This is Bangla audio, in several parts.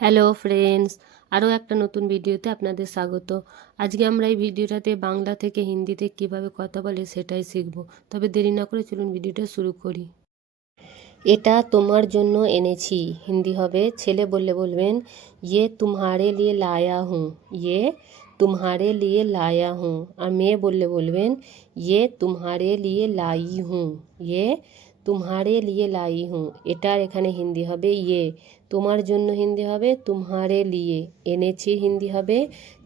হ্যালো ফ্রেন্ডস, আরও একটা নতুন ভিডিওতে আপনাদের স্বাগত। আজকে আমরা এই ভিডিওটাতে বাংলা থেকে হিন্দিতে কিভাবে কথা বলে সেটাই শিখব। তবে দেরি না করে চলুন ভিডিওটা শুরু করি। এটা তোমার জন্য এনেছি হিন্দি হবে ছেলে বললে বলবেন ইয়ে তুমহারে লিয়ে লায়া হুঁ, ইয়ে তুমহারে লিয়ে লায়া হুঁ। আর মেয়ে বললে বলবেন ইয়ে তুমহারে লিয়ে লাই হুঁ, ইয়ে তুমহারে লিয়ে লাই হুঁ। এটার এখানে হিন্দি হবে ইয়ে, তোমার জন্য হিন্দি হবে তুমহারে লিয়ে, এনেছি হিন্দি হবে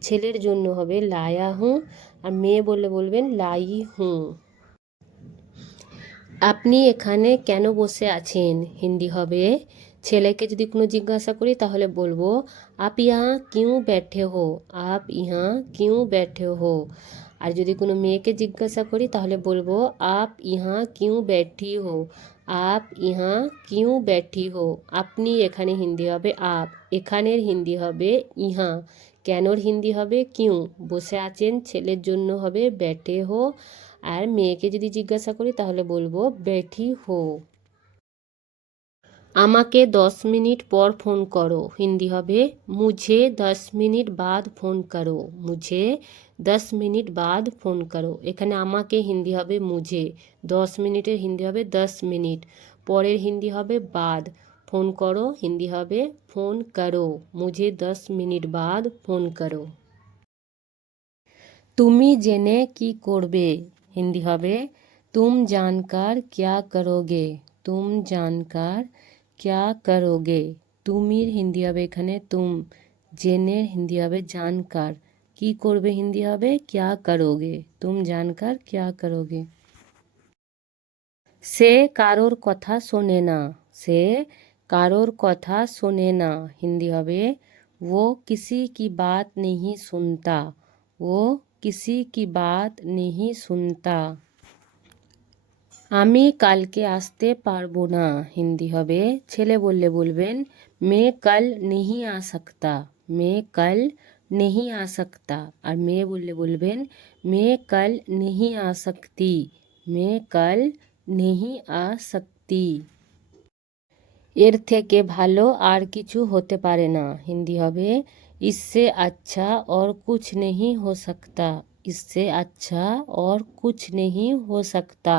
ছেলের জন্য হবে লায়া হুঁ, আর মেয়ে বললে বলবেন লাই হুঁ। আপনি এখানে কেন বসে আছেন হিন্দি হবে ছেলেকে যদি কোনো জিজ্ঞাসা করি তাহলে বলবো আপ ইহা কিউ ব্যাঠে হো, আপ ইহা কিউ ব্যাঠে হো। আর যদি কোনো মেয়েকে জিজ্ঞাসা করি তাহলে বলবো আপ ইহা কিউ ব্যাঠি হো, আপ ইহা কিউ ব্যাঠি হো। আপনি এখানে হিন্দি হবে আপ, এখানের হিন্দি হবে ইহা, কেনর হিন্দি হবে কিউ, বসে আছেন ছেলের জন্য হবে ব্যাঠে হো। আর মেয়েকে যদি জিজ্ঞাসা করি তাহলে বলবো বেঠি হো। আমাকে 10 মিনিট পর ফোন করো হিন্দি হবে মুঝে 10 মিনিট বাদ ফোন করো, মুঝে 10 মিনিট বাদ ফোন করো। এখানে আমাকে হিন্দি হবে মুঝে, 10 মিনিটের হিন্দি হবে 10 মিনিট, পরের হিন্দি হবে বাদ, ফোন করো হিন্দি হবে ফোন করো, মুঝে 10 মিনিট বাদ ফোন করো। তুমি জেনে কি করবে হিন্দি হবে तुम जानकर क्या करोगे, तुम जानकर क्या करोगे। তুমির হিন্দি হবে এখানে তুম, জেনের হিন্দি হবে জানকার, কি করবে হিন্দি হবে क्या करोगे, तुम जानकर क्या करोगे। সে কারোর কথা শোনে না, সে কারোর কথা শোনে না হিন্দি হবে वो किसी की बात नहीं सुनता, वो किसी की बात नहीं सुनता। আমি কালকে আসতে পারবো না হিন্দি হবে ছেলে বললে বলবেন मैं कल नहीं आ सकता, मैं कल नहीं आ सकता। আর মেয়ে বললে বলবেন मैं कल नहीं आ सकती, मैं कल नहीं आ सकती। এর থেকে ভালো আর কিছু হতে পারে না হিন্দি হবে इससे अच्छा और कुछ नहीं हो सकता, इससे अच्छा और कुछ नहीं हो सकता।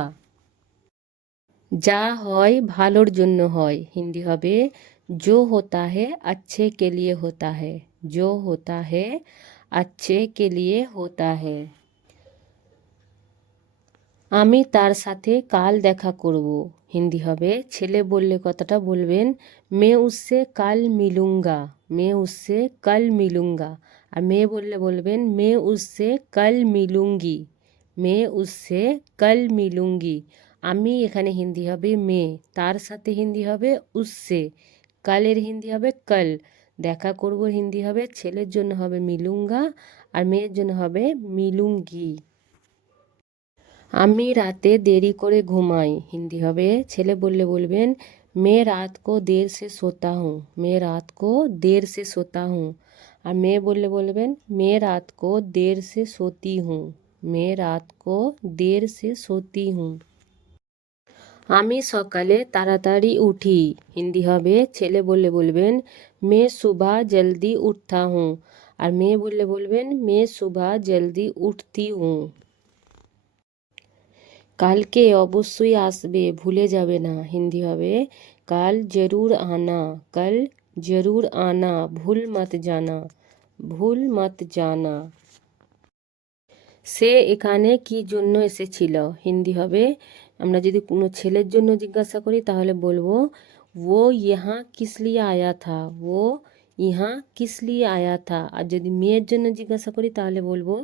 যা হয় ভালোর জন্য হয় হিন্দি হবে जो होता है अच्छे के लिए होता है, जो होता है अच्छे के लिए होता है। আমি তার সাথে কাল দেখা করব হিন্দি হবে ছেলে বললে কথাটা বলবেন मैं उससे कल मिलूँगा, मैं उससे कल मिलूँगा। আর মেয়ে বললে বলবেন मैं उससे कल मिलूँगी, मैं उससे कल मिलूँगी। আমি এখানে হিন্দি হবে মেয়ে, তার সাথে হিন্দি হবে उससे, কালের হিন্দি হবে कल, দেখা করব হিন্দি হবে ছেলের জন্য হবে मिलूँगा আর মেয়ের জন্য হবে मिलूँगी। আমি রাতে দেরি করে ঘুমাই হিন্দি হবে ছেলে বললে বলবেন मैं रात को देर से सोता हूँ, मैं रात को देर से सोता हूँ। আর মেয়ে বললে বলবেন मैं रात को देर से सोती हूँ, मैं रात को देर से सोती हूँ। আমি সকালে তাড়াতাড়ি উঠি হিন্দি হবে ছেলে বললে বলবেন मैं सुबह जल्दी उठता हूँ আর মেয়ে বললে বলবেন मैं सुबह जल्दी उठती हूँ। কালকে অবশ্যই আসবে ভুলে যাবে না হিন্দি হবে কাল জরুর আনা, কাল জরুর আনা, ভুল মত জানা, ভুল মত জানা। সে এখানে কি জন্য এসেছিল হিন্দি হবে আমরা যদি কোনো ছেলের জন্য জিজ্ঞাসা করি তাহলে বলবো वो यहाँ किस लिए आया था, वो यहाँ किस लिए आया था। আর যদি মেয়ের জন্য জিজ্ঞাসা করি তাহলে বলবো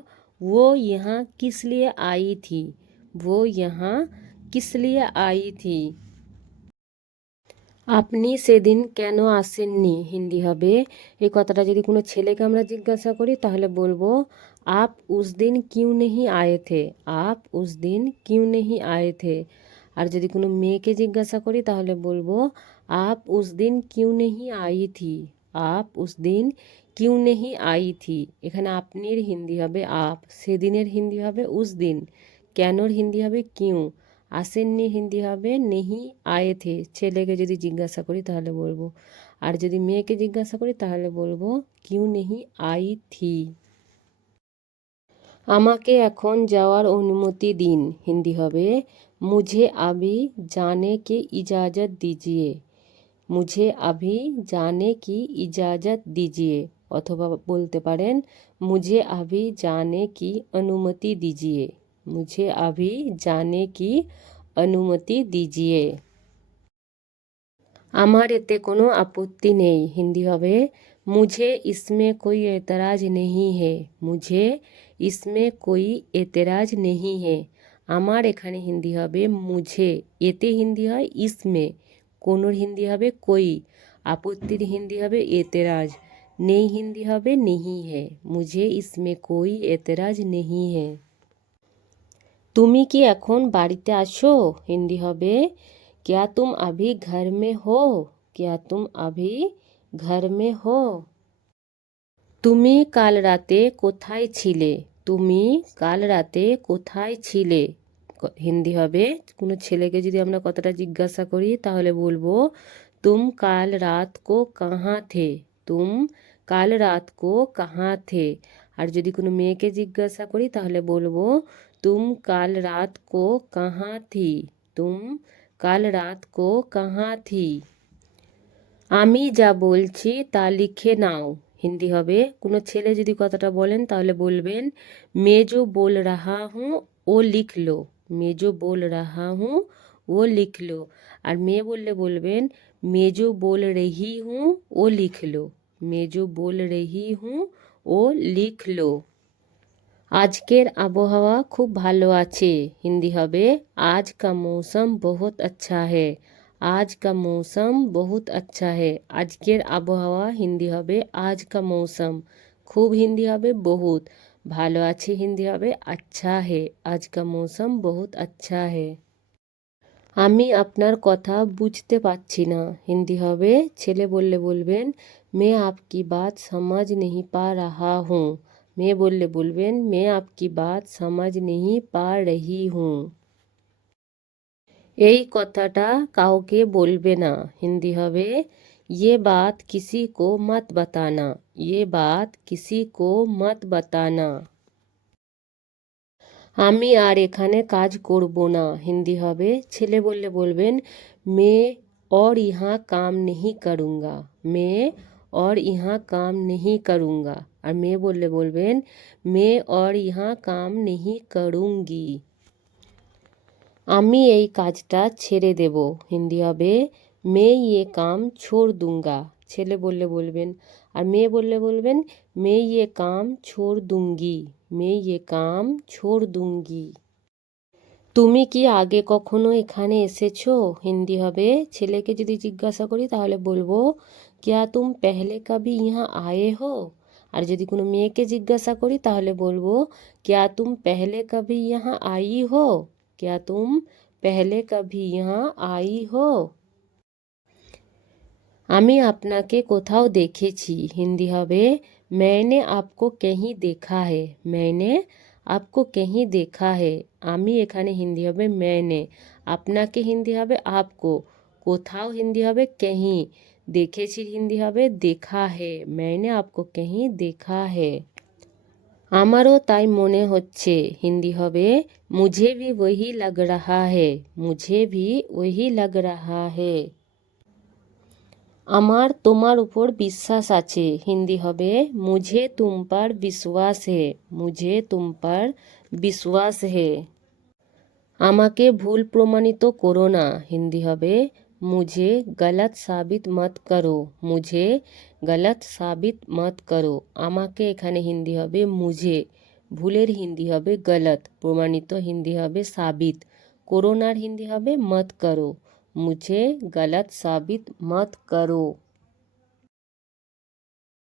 वो यहाँ किस लिए आई थी, वो यहाँ किस लिए आई थी। আপনি সেদিন কেন আসেননি হিন্দি হবে এই কথাটা যদি কোনো ছেলেকে আমরা জিজ্ঞাসা করি তাহলে বলবো आप उस दिन क्यों नहीं आए थे, आप उस दिन क्यों नहीं आए थे। আর যদি কোনো মেয়েকে জিজ্ঞাসা করি তাহলে বলবো आप उस दिन क्यों नहीं आई थी, आप उस दिन क्यों नहीं आई थी। এখানে আপনির হিন্দি হবে आप, সেদিনের হিন্দি হবে उस दिन, কেনর হিন্দি হবে क्यों, আসেননি হিন্দি হবে নেহি আয়ে থে। ছেলেকে যদি জিজ্ঞাসা করি তাহলে বলবো আর যদি মেয়েকে জিজ্ঞাসা করি তাহলে বলবো কিউ নেহি আই থি। আমাকে এখন যাওয়ার অনুমতি দিন, হিন্দি হবে মুঝে আভি জানে কি ইজাজত দিজিয়ে। মুঝে আভি জানে কি ইজাজত দিজিয়ে, অথবা বলতে পারেন মুঝে আভি জানে কি অনুমতি দিজিয়ে। মুঝে আভি জানে কি অনুমতি দিজিয়ে। আমার এতে কোনো আপত্তি নেই, হিন্দি হবে মুঝে ইসমে কোই এতরাজ নেহি হে। মুঝে ইসমে কোই এতরাজ নেহি হে। আমার এখানে হিন্দি হবে মুঝে, এতে হিন্দি হয় ইসমে, কোনোর হিন্দি হবে কোই, আপত্তির হিন্দি হবে এতরাজ, নেই হিন্দি হবে নেহি হে। মুঝে ইসমে কোই এতরাজ নেহি হে। তুমি কি এখন বাড়িতে আছো, হিন্দি হবে क्या तुम अभी घर में हो। क्या तुम अभी घर में हो। তুমি কাল রাতে কোথায় ছিলে। তুমি কাল রাতে কোথায় ছিলে। হিন্দি হবে কোনো ছেলেকে যদি আমরা কথাটা জিজ্ঞাসা করি তাহলে বলবো তুম কাল রাত কো কাহা থে। তুম কাল রাত কো কাহা থে। আর যদি কোনো মেয়েকে জিজ্ঞাসা করি তাহলে বলবো তুম কাল রাত কো কাহা থি। তুম কাল রাত কো কাহা থি। আমি যা বলছি তা লিখে নাও, হিন্দি হবে কোনো ছেলে যদি কথাটা বলেন তাহলে বলবেন मैं जो बोल रहा हूँ वो लिख लो। मैं जो बोल रहा हूँ वो लिख लो। আর মেয়ে বললে বলবেন मैं जो बोल रही हूँ वो लिख लो। मैं जो बोल रही हूँ वो लिख लो। আজকের আবহাওয়া খুব ভালো আছে, হিন্দি হবে आज का मौसम बहुत अच्छा है। आज का मौसम बहुत अच्छा है। আজকের আবহাওয়া হিন্দি হবে आज का मौसम, খুব হিন্দি হবে बहुत, ভালো আছে হিন্দি হবে अच्छा है। आज का मौसम बहुत अच्छा है। আমি আপনার কথা বুঝতে পারছি না, হিন্দি হবে ছেলে বললে বলবেন मैं आपकी बात समझ नहीं पा रहा हूँ। মেয়ে বললে বলবেন मैं आपकी बात समझ नहीं पा रही हूँ। এই কথাটা কাউকে বলবে না, হিন্দি হবে ये बात किसी को मत बताना। ये बात किसी को मत बताना। আমি আর এখানে কাজ করব না, হিন্দি হবে ছেলে বললে বলবেন मैं और यहाँ काम नहीं करूँगा। मैं और यहाँ काम नहीं करूँगा। আর মেয়ে বললে বলবেন मैं और यहाँ काम नहीं करूँगी। আমি এই কাজটা ছেড়ে দেব, হিন্দি হবে मैं ये काम छोड़ दूँगा। ছেলে বললে বলবেন আর মেয়ে বললে বলবেন मैं ये काम छोड़ दूँगी। मैं ये काम छोड़ दूँगी। তুমি কি আগে কখনো এখানে এসেছো, হিন্দি হবে ছেলেকে যদি জিজ্ঞাসা করি তাহলে বলবো क्या तुम पहले कभी यहाँ आए हो। আর যদি কোনো মেয়েকে জিজ্ঞাসা করি তাহলে বলবো क्या तुम पहले कभी यहाँ आई हो। क्या तुम पहले कभी यहाँ आई हो। আমি আপনাকে কোথাও দেখেছি, হিন্দি হবে मैंने आपको कहीं देखा है। मैंने आपको कहीं देखा है। আমি এখানে হিন্দি হবে मैंने, আপনাকে হিন্দি হবে आपको, কোথাও হিন্দি হবে कहीं, দেখেছি হিন্দি হবে देखा है। मैंने आपको कहीं देखा है। আমারও তাই মনে হচ্ছে, হিন্দি হবে मुझे भी वही लग रहा है। मुझे भी वही लग रहा है। আমার তোমার উপর বিশ্বাস আছে, হিন্দি হবে मुझे तुम पर विश्वास है। मुझे तुम पर विश्वास है। আমাকে ভুল প্রমাণিত করো না, হিন্দি হবে मुझे गलत साबित मत करो। मुझे गलत साबित मत करो। আমাকে এখানে হিন্দি হবে मुझे, ভুলের হিন্দি হবে गलत, প্রমাণিত হিন্দি হবে साबित, করোনার হিন্দি হবে मत करो। मुझे गलत साबित मत करो।